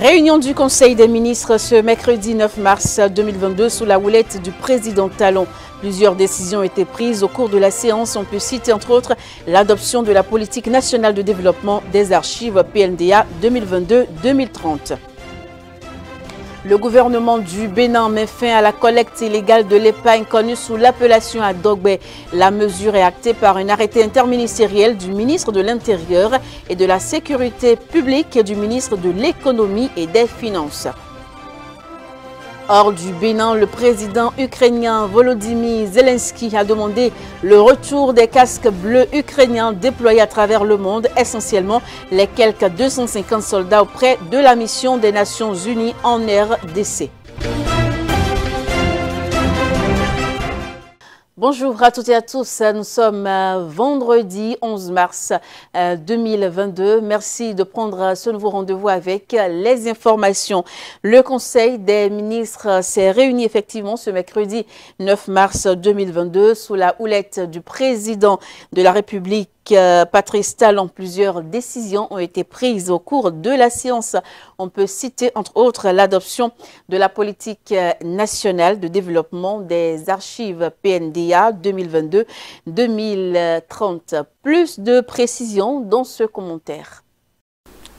Réunion du Conseil des ministres ce mercredi 9 mars 2022 sous la houlette du président Talon. Plusieurs décisions ont été prises au cours de la séance. On peut citer entre autres l'adoption de la politique nationale de développement des archives PNDA 2022-2030. Le gouvernement du Bénin met fin à la collecte illégale de l'épargne connue sous l'appellation Adogbe. La mesure est actée par un arrêté interministériel du ministre de l'Intérieur et de la Sécurité publique et du ministre de l'Économie et des Finances. Hors du Bénin, le président ukrainien Volodymyr Zelensky a demandé le retour des casques bleus ukrainiens déployés à travers le monde, essentiellement les quelques 250 soldats auprès de la mission des Nations Unies en RDC. Bonjour à toutes et à tous, nous sommes vendredi 11 mars 2022. Merci de prendre ce nouveau rendez-vous avec les informations. Le Conseil des ministres s'est réuni effectivement ce mercredi 9 mars 2022 sous la houlette du président de la République Patrice Talon. Plusieurs décisions ont été prises au cours de la séance. On peut citer entre autres l'adoption de la politique nationale de développement des archives PNDA 2022-2030. Plus de précisions dans ce commentaire.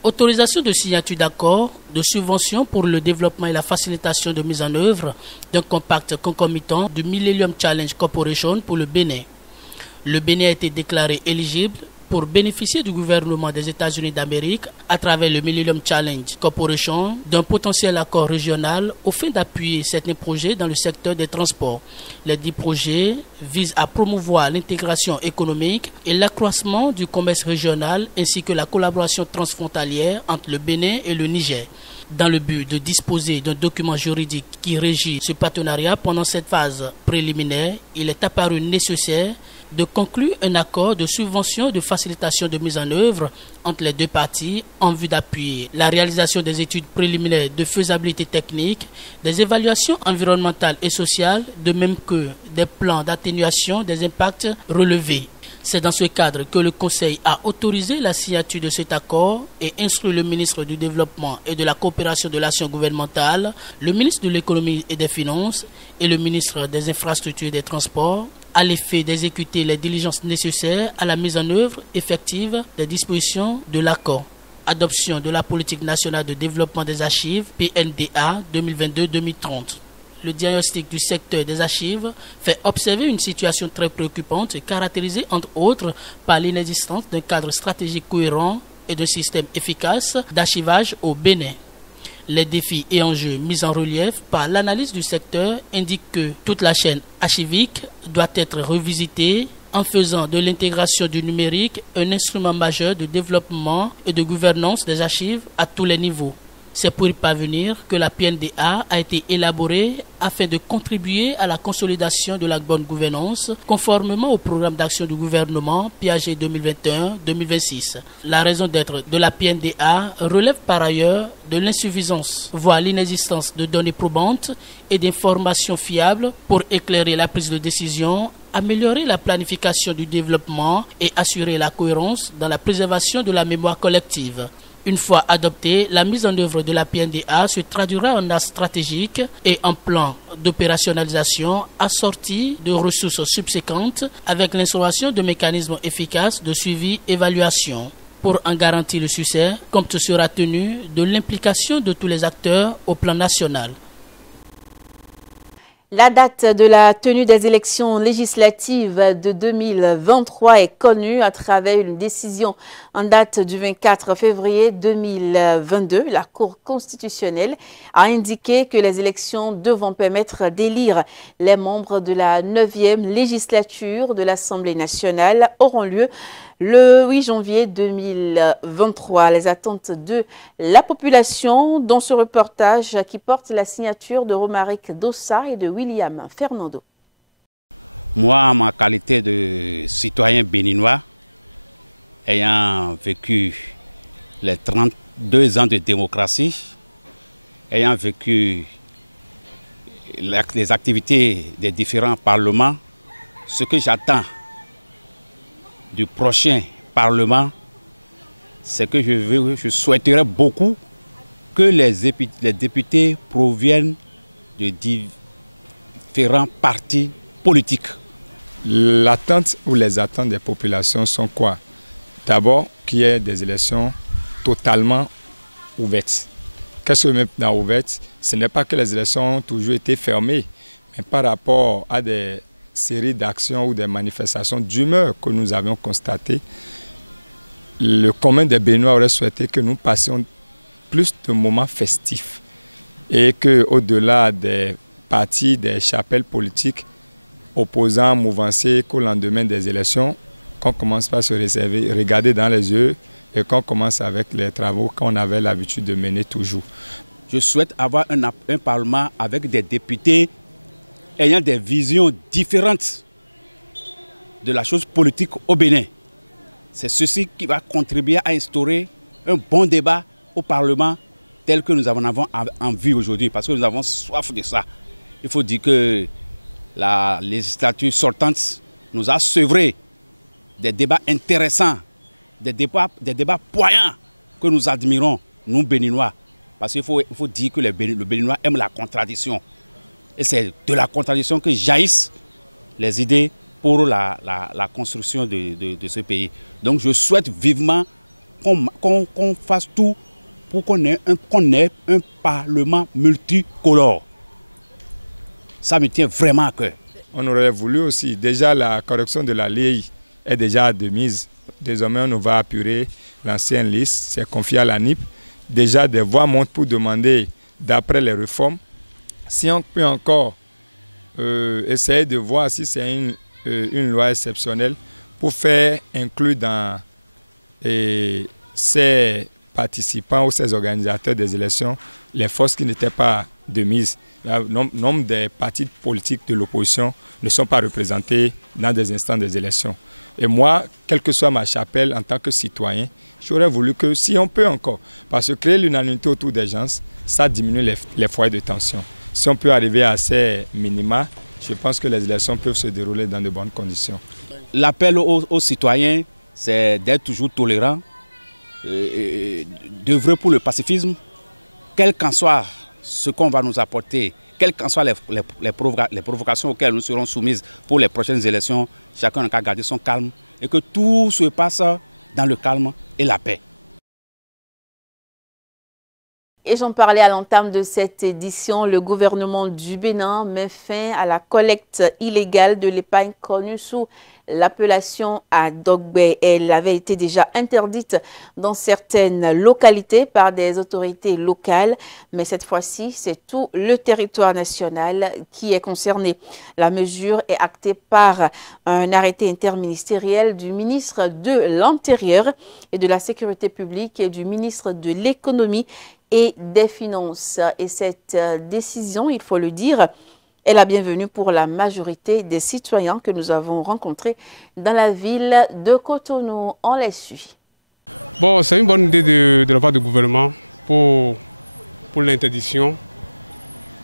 Autorisation de signature d'accords de subventions pour le développement et la facilitation de mise en œuvre d'un compact concomitant du Millennium Challenge Corporation pour le Bénin. Le Bénin a été déclaré éligible pour bénéficier du gouvernement des États-Unis d'Amérique à travers le Millennium Challenge Corporation d'un potentiel accord régional au fin d'appuyer certains projets dans le secteur des transports. Les 10 projets visent à promouvoir l'intégration économique et l'accroissement du commerce régional ainsi que la collaboration transfrontalière entre le Bénin et le Niger. Dans le but de disposer d'un document juridique qui régit ce partenariat pendant cette phase préliminaire, il est apparu nécessaire de conclure un accord de subvention et de facilitation de mise en œuvre entre les deux parties en vue d'appuyer la réalisation des études préliminaires de faisabilité technique, des évaluations environnementales et sociales, de même que des plans d'atténuation des impacts relevés. C'est dans ce cadre que le Conseil a autorisé la signature de cet accord et instruit le ministre du Développement et de la Coopération de l'Action gouvernementale, le ministre de l'Économie et des Finances et le ministre des Infrastructures et des Transports à l'effet d'exécuter les diligences nécessaires à la mise en œuvre effective des dispositions de l'accord. Adoption de la politique nationale de développement des archives PNDA 2022-2030. Le diagnostic du secteur des archives fait observer une situation très préoccupante caractérisée entre autres par l'inexistence d'un cadre stratégique cohérent et d'un système efficace d'archivage au Bénin. Les défis et enjeux mis en relief par l'analyse du secteur indiquent que toute la chaîne archivique doit être revisitée en faisant de l'intégration du numérique un instrument majeur de développement et de gouvernance des archives à tous les niveaux. C'est pour y parvenir que la PNDA a été élaborée afin de contribuer à la consolidation de la bonne gouvernance conformément au programme d'action du gouvernement PAG 2021-2026. La raison d'être de la PNDA relève par ailleurs de l'insuffisance, voire l'inexistence de données probantes et d'informations fiables pour éclairer la prise de décision, améliorer la planification du développement et assurer la cohérence dans la préservation de la mémoire collective. Une fois adoptée, la mise en œuvre de la PNDA se traduira en axe stratégique et en plan d'opérationnalisation assorti de ressources subséquentes avec l'instauration de mécanismes efficaces de suivi-évaluation. Pour en garantir le succès, compte sera tenu de l'implication de tous les acteurs au plan national. La date de la tenue des élections législatives de 2023 est connue à travers une décision en date du 24 février 2022. La Cour constitutionnelle a indiqué que les élections devront permettre d'élire les membres de la 9e législature de l'Assemblée nationale auront lieu le 8 janvier 2023. Les attentes de la population dans ce reportage qui porte la signature de Romaric Dossa et de William Fernando. Moi, en ma qualité de citoyen béninois, ayant vécu les 32 ans de démocratie, ayant vécu les activités des différents parlements, ce que j'attends du prochain Parlement, c'est que je souhaiterais beaucoup que les députés proviennent de différents partis politiques. L'attente ou les attentes des populations sont quoi? D'abord, qu'il y ait des élections totalement ouvertes. Qu'est-ce que je mets dans ouverte? Ce n'est pas que les élections ont toujours été fermées, mais par rapport à des séries d'actions ou des manifestations d'humeur que nous avions constatées, le commun des Béninois aurait souhaité que nous passions plus de moments festifs et qu'au-delà des partis, des chapelles politiques opposants, mouvancés qu'au lendemain des élections, qu'on commence par se réserver, regarder dans les yeux et qu'on commence avec les travaux qu'on avait l'habitude de mener toujours. Je souhaite avoir un Parlement avec des députés ayant des visions différentes de la chose politique au Bénin. C'est ceci qui va contribuer à instaurer un bon débat au Parlement tel que nous en avons envie aujourd'hui, parce que nous avons soif de ça. Il faut dire que la législature sortante nous a sevré des débats intéressants, des débats poignants que nous admirons, nous Béninois. Parce qu'il faut dire que le Béninois aime la contradiction. Et c'est de la contradiction que jaillissent les idées pour la construction de ce pays. Donc je souhaite vivement qu'on fasse tout pour qu'on ait un Parlement multicolore. Ça me tient vraiment à cœur. On aurait voulu aussi, déjà la correction de la loi est déjà de mise. Désormais on va apurer l'ancienne liste, c'est confié à la NIP. Déjà des voix montent pour demander, d'après les réformes, si on peut encore essayer de voir si c'est une loi exceptionnelle pour faire inclure dans ces participants ou ces organisateurs des élections les forces qui n'étaient pas de mise. Le nombre des partis politiques de l'opposition ne sont pas représentés dans des instants des élections. Et moi, quelle que soit ma chapelle en tant que citoyen, j'aurais voulu que si on peut encore, parce que créer l'unanimité autour des gens, ça diminue les foyers de tension. Si on peut arriver à ces minima, je pense que les élections peuvent se dérouler dans de bonnes conditions. L'appel aux citoyens, c'est d'être toujours tolérants, d'œuvrer pour le pacifisme, quel qu'en soit ce qu'on va nous apporter, quelles qu'en soient les provocations auxquelles nous serons soumises pour les prochaines élections, chacun n'a qu'à garder son calme et que tout se passe dans le calme et la paix. Et j'en parlais à l'entame de cette édition, le gouvernement du Bénin met fin à la collecte illégale de l'épargne connue sous l'appellation Adogbe. Elle avait été déjà interdite dans certaines localités par des autorités locales, mais cette fois-ci, c'est tout le territoire national qui est concerné. La mesure est actée par un arrêté interministériel du ministre de l'Intérieur et de la Sécurité publique et du ministre de l'Économie et des Finances. Et cette décision, il faut le dire, est la bienvenue pour la majorité des citoyens que nous avons rencontrés dans la ville de Cotonou. On les suit. Bon, c'est une bonne idée de la part du gouvernement pour l'interdiction.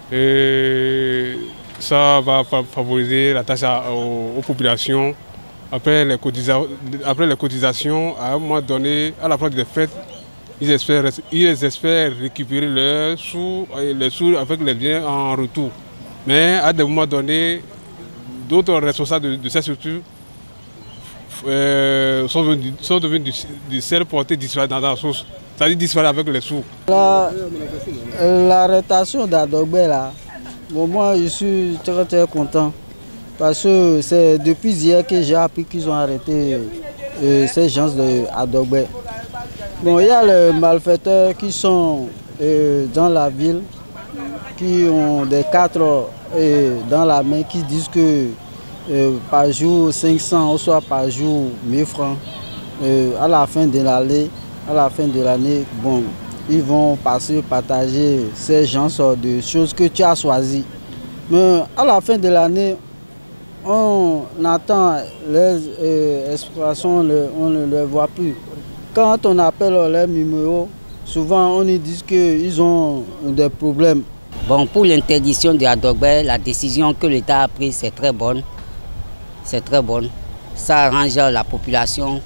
Et ça va favoriser la tâche aux populations. Après les cotisations, à un moment donné, à la fin des fêtes, ils espèrent récupérer les sous avec les biens en retour. Mais à des moments donnés, d'autres responsables de ces structures sont devenus du sel porté disparaître dans la source, c'est-à-dire disparaître avec les sous. L'arrestation d'Adogbe, là, moi je suis très très content parce que c'est depuis hier que j'ai appris qu'ils ont arrêté ces gens d'Adogbe. Bon, il y a les malfaiteurs qui sont dans la ville, qui ont des 4 dans la main, qui disent que par jour 500 ou soit par jour 1000 francs. À la fin de l'année, bon, ils vont partager ces genres de choses que tu as choisies. Mais à la fin de l'année, on attend les exploitations, on ne les voit plus. Quand on appelle leur numéro, souvent on nous dit qu'ils ont des problèmes. Bon, pour l'interdiction de Adogbe, la décision que l'État a prise, c'est très bonne. C'est très bonne. Ça arrange la population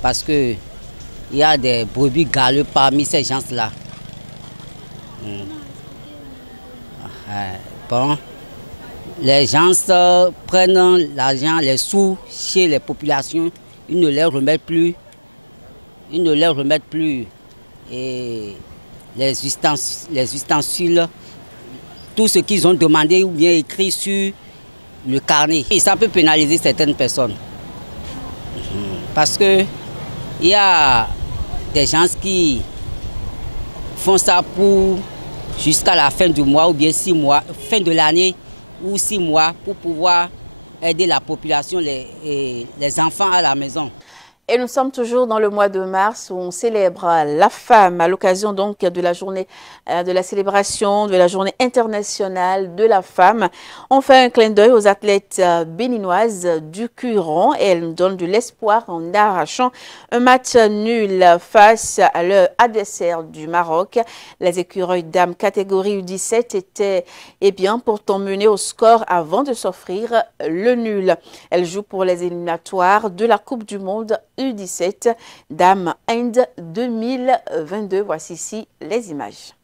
parce qu'il y a des brebis galeux parmi ces gens-là. Bon, les gens prennent l'argent, les sous chez les populations, ils ne les remettent plus. Ils ne les remettent plus. Et les ustensiles, tout ce qu'ils ont demandé ou bien écrit sur le carnet. Et ça peut pénaliser certaines personnes. Parce que il y a des gens qui font ça pour jusqu'à la fin du mois ou bien 6 mois, fin de l'année ou 6 mois pour pouvoir aider la population, les enfants à la maison. Et nous sommes toujours dans le mois de mars où on célèbre la femme à l'occasion donc de la journée de la célébration de la journée internationale de la femme. On fait un clin d'œil aux athlètes béninoises du Curon et elles nous donnent de l'espoir en arrachant un match nul face à leur adversaire du Maroc. Les écureuils dames catégorie U17 étaient pourtant menées au score avant de s'offrir le nul. Elles jouent pour les éliminatoires de la Coupe du Monde U17 Dame Inde 2022. Voici ici les images.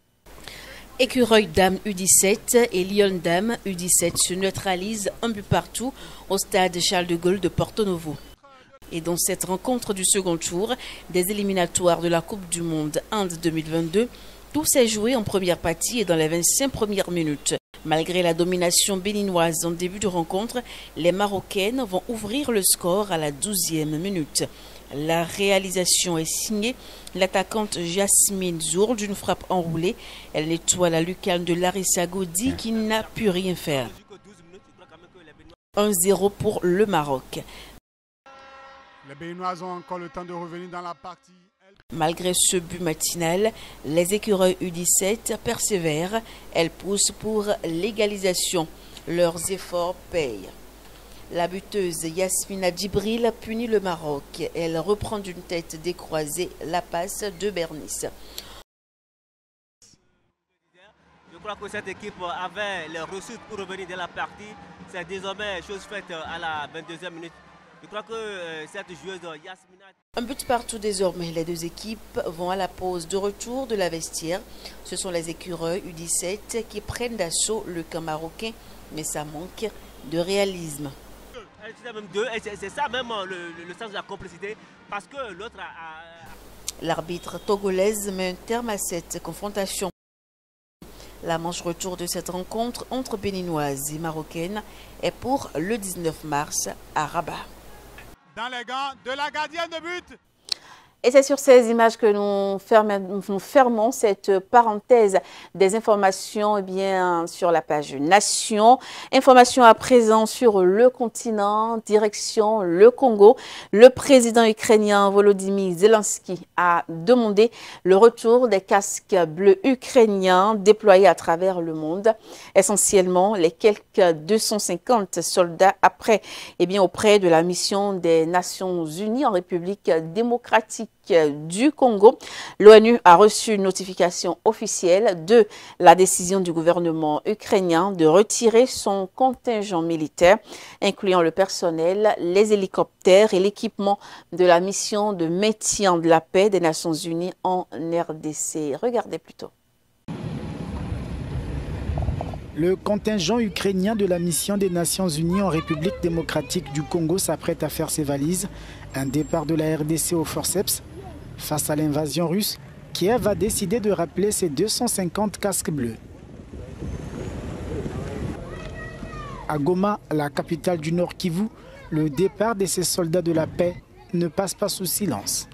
Écureuil Dame U17 et Lyon Dame U17 se neutralisent un but partout au stade Charles de Gaulle de Porto Novo. Et dans cette rencontre du second tour des éliminatoires de la Coupe du Monde Inde 2022, tout s'est joué en première partie et dans les 25 premières minutes. Malgré la domination béninoise en début de rencontre, les Marocaines vont ouvrir le score à la 12e minute. La réalisation est signée l'attaquante Jasmine Zour d'une frappe enroulée. Elle nettoie la lucarne de Larissa Gaudi qui n'a pu rien faire. 1-0 pour le Maroc. Les Béninoises ont encore le temps de revenir dans la partie. Malgré ce but matinal, les écureuils U17 persévèrent. Elles poussent pour l'égalisation. Leurs efforts payent. La buteuse Yasmina Djibril punit le Maroc. Elle reprend d'une tête décroisée la passe de Bernice. Je crois que cette équipe avait les ressources pour revenir dans la partie. C'est désormais chose faite à la 22e minute. Je crois que cette joueuse Yasmina... Un but partout désormais. Les deux équipes vont à la pause de retour de la vestiaire. Ce sont les écureuils U17 qui prennent d'assaut le camp marocain, mais ça manque de réalisme. C'est ça même le sens de la complicité, parce que l'autre a... L'arbitre togolaise met un terme à cette confrontation. La manche retour de cette rencontre entre béninoises et marocaines est pour le 19 mars à Rabat. Dans les gants de la gardienne de but. Et c'est sur ces images que nous fermons cette parenthèse des informations sur la page Nation. Informations à présent sur le continent, direction le Congo. Le président ukrainien Volodymyr Zelensky a demandé le retour des casques bleus ukrainiens déployés à travers le monde. Essentiellement, les quelques 250 soldats auprès de la mission des Nations Unies en République démocratique du Congo. L'ONU a reçu une notification officielle de la décision du gouvernement ukrainien de retirer son contingent militaire, incluant le personnel, les hélicoptères et l'équipement de la mission de maintien de la paix des Nations Unies en RDC. Regardez plutôt. Le contingent ukrainien de la mission des Nations Unies en République démocratique du Congo s'apprête à faire ses valises. Un départ de la RDC au forceps. Face à l'invasion russe, Kiev a décidé de rappeler ses 250 casques bleus. À Goma, la capitale du Nord Kivu, le départ de ces soldats de la paix ne passe pas sous silence.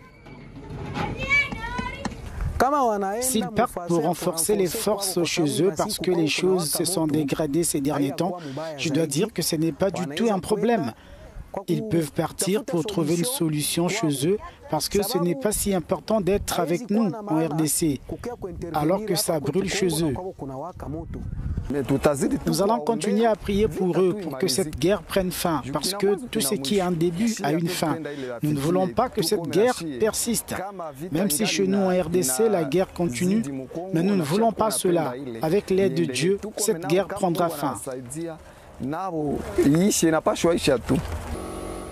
S'ils partent pour renforcer les forces chez eux parce que les choses se sont dégradées ces derniers temps, je dois dire que ce n'est pas du tout un problème. Ils peuvent partir pour trouver une solution chez eux parce que ce n'est pas si important d'être avec nous en RDC, alors que ça brûle chez eux. Nous allons continuer à prier pour eux, pour que cette guerre prenne fin, parce que tout ce qui a un début a une fin. Nous ne voulons pas que cette guerre persiste. Même si chez nous en RDC, la guerre continue, mais nous ne voulons pas cela. Avec l'aide de Dieu, cette guerre prendra fin.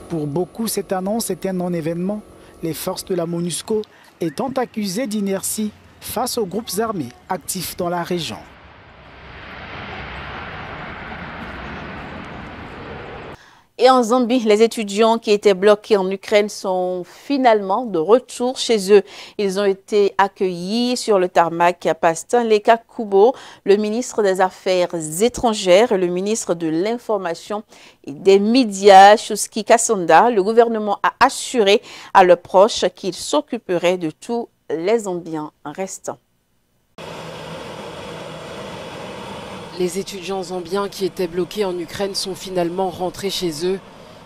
Pour beaucoup, cette annonce est un non-événement. Les forces de la MONUSCO étant accusées d'inertie face aux groupes armés actifs dans la région. Et en Zambie, les étudiants qui étaient bloqués en Ukraine sont finalement de retour chez eux. Ils ont été accueillis sur le tarmac par Stanley Kakubo, le ministre des Affaires étrangères et le ministre de l'Information et des médias, Chusky Kasonda. Le gouvernement a assuré à leurs proches qu'il s'occuperait de tous les Zambiens restants. Les étudiants zambiens qui étaient bloqués en Ukraine sont finalement rentrés chez eux.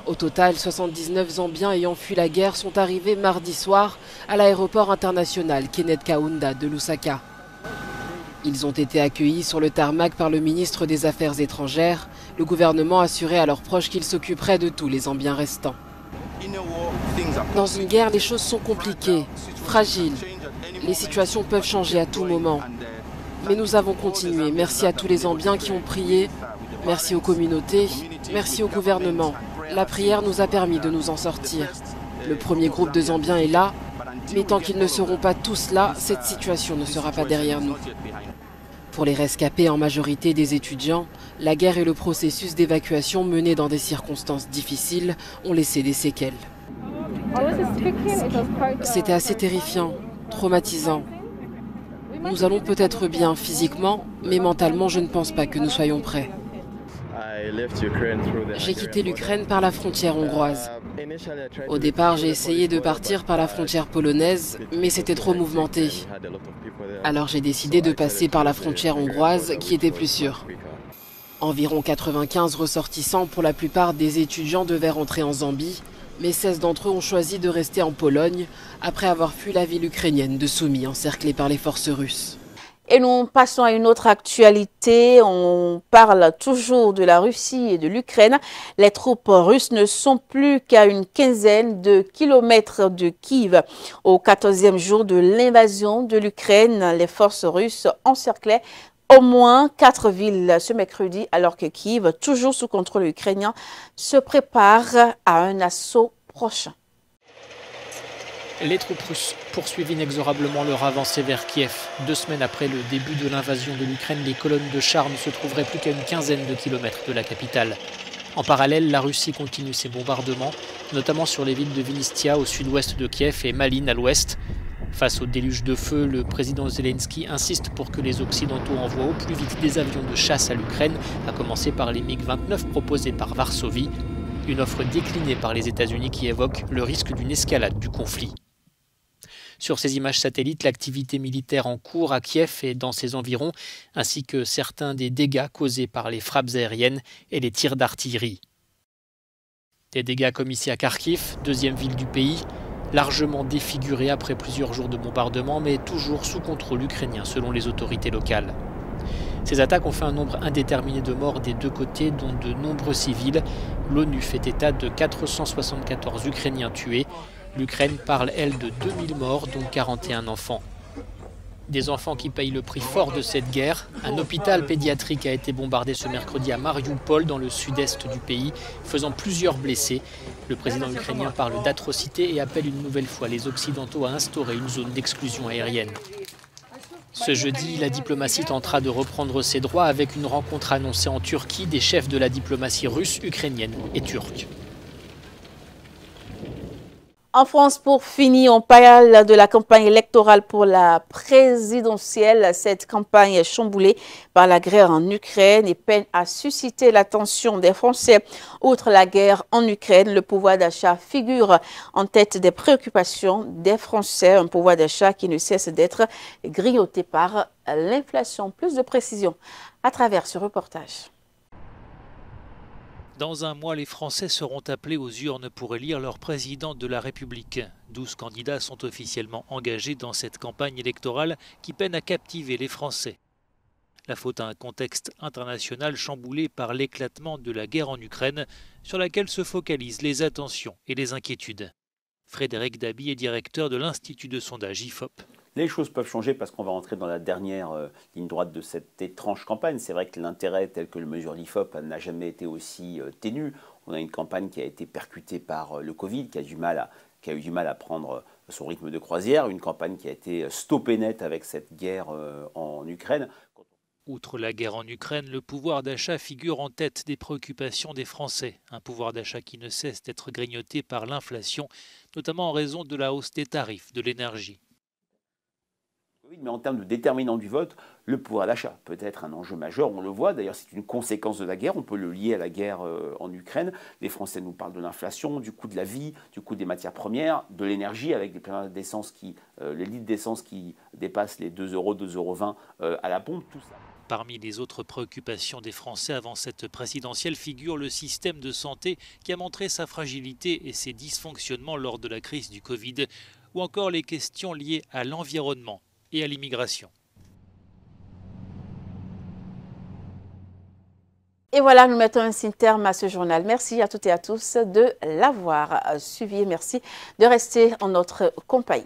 Au total, 79 Zambiens ayant fui la guerre sont arrivés mardi soir à l'aéroport international Kenneth Kaunda de Lusaka. Ils ont été accueillis sur le tarmac par le ministre des Affaires étrangères. Le gouvernement assurait à leurs proches qu'il s'occuperait de tous les Zambiens restants. Dans une guerre, les choses sont compliquées, fragiles. Les situations peuvent changer à tout moment. Mais nous avons continué. Merci à tous les Zambiens qui ont prié. Merci aux communautés. Merci au gouvernement. La prière nous a permis de nous en sortir. Le premier groupe de Zambiens est là. Mais tant qu'ils ne seront pas tous là, cette situation ne sera pas derrière nous. Pour les rescapés, en majorité des étudiants, la guerre et le processus d'évacuation mené dans des circonstances difficiles ont laissé des séquelles. C'était assez terrifiant, traumatisant. Nous allons peut-être bien physiquement, mais mentalement, je ne pense pas que nous soyons prêts. J'ai quitté l'Ukraine par la frontière hongroise. Au départ, j'ai essayé de partir par la frontière polonaise, mais c'était trop mouvementé. Alors j'ai décidé de passer par la frontière hongroise, qui était plus sûre. Environ 95 ressortissants pour la plupart des étudiants devaient rentrer en Zambie, mais 16 d'entre eux ont choisi de rester en Pologne après avoir fui la ville ukrainienne de Soumy, encerclée par les forces russes. Et nous passons à une autre actualité. On parle toujours de la Russie et de l'Ukraine. Les troupes russes ne sont plus qu'à une quinzaine de kilomètres de Kiev. Au 14e jour de l'invasion de l'Ukraine, les forces russes encerclaient au moins 4 villes ce mercredi, alors que Kiev, toujours sous contrôle ukrainien, se prépare à un assaut prochain. Les troupes russes poursuivent inexorablement leur avancée vers Kiev. 2 semaines après le début de l'invasion de l'Ukraine, les colonnes de chars ne se trouveraient plus qu'à une quinzaine de kilomètres de la capitale. En parallèle, la Russie continue ses bombardements, notamment sur les villes de Vinnytsia au sud-ouest de Kiev et Malyn à l'ouest. Face au déluge de feu, le président Zelensky insiste pour que les Occidentaux envoient au plus vite des avions de chasse à l'Ukraine, à commencer par les MiG-29 proposés par Varsovie. Une offre déclinée par les États-Unis qui évoque le risque d'une escalade du conflit. Sur ces images satellites, l'activité militaire en cours à Kiev et dans ses environs, ainsi que certains des dégâts causés par les frappes aériennes et les tirs d'artillerie. Des dégâts comme ici à Kharkiv, 2e ville du pays, largement défigurée après plusieurs jours de bombardement, mais toujours sous contrôle ukrainien selon les autorités locales. Ces attaques ont fait un nombre indéterminé de morts des 2 côtés, dont de nombreux civils. L'ONU fait état de 474 Ukrainiens tués. L'Ukraine parle, elle, de 2000 morts, dont 41 enfants. Des enfants qui payent le prix fort de cette guerre. Un hôpital pédiatrique a été bombardé ce mercredi à Mariupol, dans le sud-est du pays, faisant plusieurs blessés. Le président ukrainien parle d'atrocités et appelle une nouvelle fois les Occidentaux à instaurer une zone d'exclusion aérienne. Ce jeudi, la diplomatie tentera de reprendre ses droits avec une rencontre annoncée en Turquie des chefs de la diplomatie russe, ukrainienne et turque. En France, pour finir, on parle de la campagne électorale pour la présidentielle. Cette campagne est chamboulée par la guerre en Ukraine et peine à susciter l'attention des Français. Outre la guerre en Ukraine, le pouvoir d'achat figure en tête des préoccupations des Français. Un pouvoir d'achat qui ne cesse d'être grignoté par l'inflation. Plus de précisions à travers ce reportage. Dans un mois, les Français seront appelés aux urnes pour élire leur président de la République. 12 candidats sont officiellement engagés dans cette campagne électorale qui peine à captiver les Français. La faute à un contexte international chamboulé par l'éclatement de la guerre en Ukraine, sur laquelle se focalisent les attentions et les inquiétudes. Frédéric Dabi est directeur de l'Institut de sondage IFOP. Les choses peuvent changer parce qu'on va rentrer dans la dernière ligne droite de cette étrange campagne. C'est vrai que l'intérêt tel que le mesure l'IFOP n'a jamais été aussi ténu. On a une campagne qui a été percutée par le Covid, qui a eu du mal à prendre son rythme de croisière, une campagne qui a été stoppée net avec cette guerre en Ukraine. Outre la guerre en Ukraine, le pouvoir d'achat figure en tête des préoccupations des Français. Un pouvoir d'achat qui ne cesse d'être grignoté par l'inflation, notamment en raison de la hausse des tarifs de l'énergie. Oui, mais en termes de déterminant du vote, le pouvoir d'achat peut être un enjeu majeur. On le voit, d'ailleurs c'est une conséquence de la guerre, on peut le lier à la guerre en Ukraine. Les Français nous parlent de l'inflation, du coût de la vie, du coût des matières premières, de l'énergie, avec les litres d'essence qui dépassent les 2 €, 2,20 € à la pompe, tout ça. Parmi les autres préoccupations des Français avant cette présidentielle figure le système de santé qui a montré sa fragilité et ses dysfonctionnements lors de la crise du Covid, ou encore les questions liées à l'environnement et à l'immigration. Et voilà, nous mettons ainsi terme à ce journal. Merci à toutes et à tous de l'avoir suivi et merci de rester en notre compagnie.